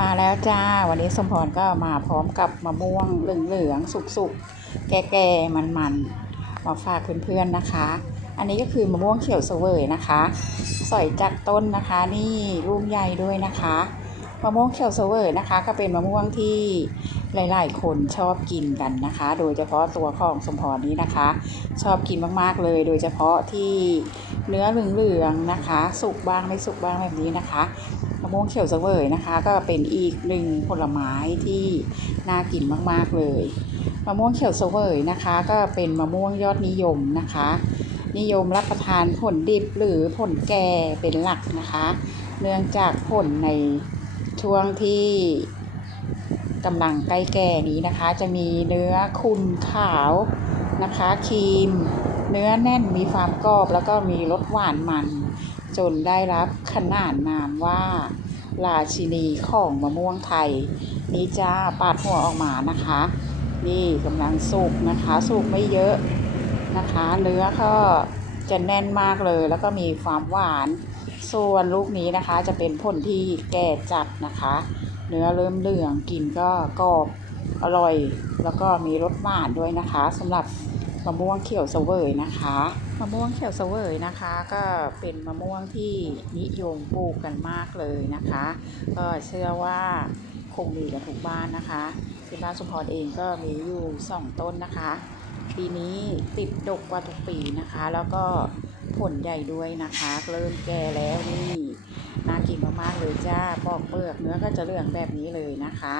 มาแล้วจ้า วันนี้สมพรก็มาพร้อมกับมะม่วงเหลืองๆสุกๆ แก่ๆมันๆมาฝากเพื่อนๆนะคะ อันนี้ก็คือมะม่วงเขียวเสวยนะคะ สอยจากต้นนะคะนี่ลูกใหญ่ด้วยนะคะมะม่วงเขียวเสวยนะคะ ก็เป็นมะม่วงที่ หลายๆ คนชอบกินกันนะคะ โดยเฉพาะตัวของสมพรนี้นะคะ ชอบกินมากๆเลย โดยเฉพาะที่เนื้อเหลืองๆนะคะ สุกบ้างไม่สุกบ้างแบบนี้นะคะมะม่วงเขียวเสวยนะคะ ก็เป็นอีกหนึ่งผลไม้ที่น่ากินมากๆเลยมะม่วงเขียวเสวยนะคะ ก็เป็นมะม่วงยอดนิยมนะคะ นิยมรับประทานผลดิบหรือผลแก่เป็นหลักนะคะ เนื่องจากผลในช่วงที่ กำลังใกล้แก่นี้นะคะ จะมีเนื้อขุ่นขาวนะคะครีม เนื้อแน่นมีความกรอบ แล้วก็มีรสหวานมัน จนได้รับขนานนามว่า ราชินีของมะม่วงไทย นี่จ้าปาดหัวออกมานะคะ นี่กำลังสุกนะคะสุกไม่เยอะนะคะ เนื้อก็จะแน่นมากเลย แล้วก็มีความหวานส่วนลูกนี้นะคะจะเป็นผลที่แก่จัดนะคะ เนื้อเริ่มเหลืองกินก็กรอบอร่อย แล้วก็มีรสหวานด้วยนะคะสำหรับมะม่วงเขียวเสวยนะคะมะม่วงเขียวเสวยนะคะ ก็เป็นมะม่วงที่นิยมปลูกกันมากเลยนะคะ ก็เชื่อว่าคงมีกันทุกบ้านนะคะที่บ้านสมพรเองก็มีอยู่สองต้นนะคะ ปีนี้ติดดกกว่าทุกปีนะคะ แล้วก็ ผลใหญ่ด้วยนะคะ เริ่มแก่แล้วนี่น่ากินมากๆเลยจ้าปอกเปลือกเนื้อก็จะเหลืองแบบนี้เลยนะคะ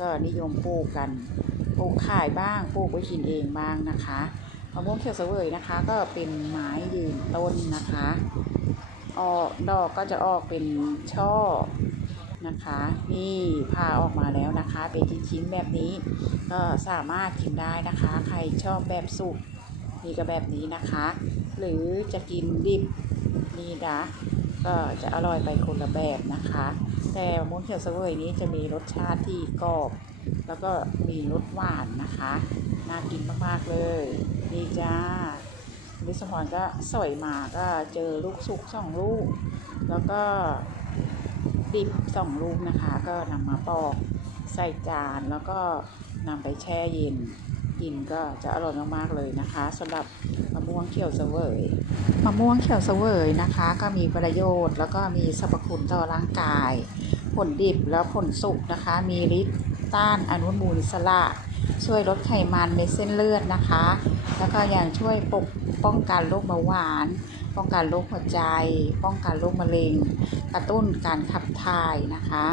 ก็นิยมปลูกกันปลูกขายบ้างปลูกไว้กินเองบ้างนะคะมะม่วงเขียวเสวยนะคะ ก็เป็นไม้ยืนต้นนะคะออกดอกก็จะออกเป็นช่อนะคะ นี่พาออกมาแล้วนะคะ เป็นชิ้นๆแบบนี้ ก็สามารถกินได้นะคะ ใครชอบแบบสุก นี่ก็แบบนี้นะคะ หรือจะกินดิบนี่นะก็จะอร่อยไปคนละแบบนะคะ แต่มะม่วงเขียวเสวยนี้จะมีรสชาติที่กรอบ แล้วก็มีรสหวานนะคะ น่ากินมากๆเลยนี่จ้าวิสพรก็สอยมาก็เจอลูกสุกสองลูก แล้วก็ดิบสองลูกนะคะ ก็นำมาปอกใส่จานแล้วก็นำไปแช่เย็นกินก็จะอร่อยมากๆเลยนะคะสำหรับมะม่วงเขียวเสวยมะม่วงเขียวเสวยนะคะ ก็มีประโยชน์แล้วก็มีสรรพคุณต่อร่างกาย ผลดิบแล้วผลสุกนะคะ มีฤทธิ์ต้านอนุมูลอิสระช่วยลดไขมันในเส้นเลือดนะคะ แล้วก็ยังช่วยปกป้องกันโรคเบาหวาน ป้องกันโรคหัวใจ ป้องกันโรคมะเร็ง กระตุ้นการขับถ่ายนะคะ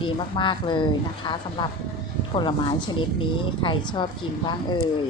ดีมากๆเลยนะคะสำหรับ ผลไม้ชนิดนี้ใครชอบกินบ้างเอ่ย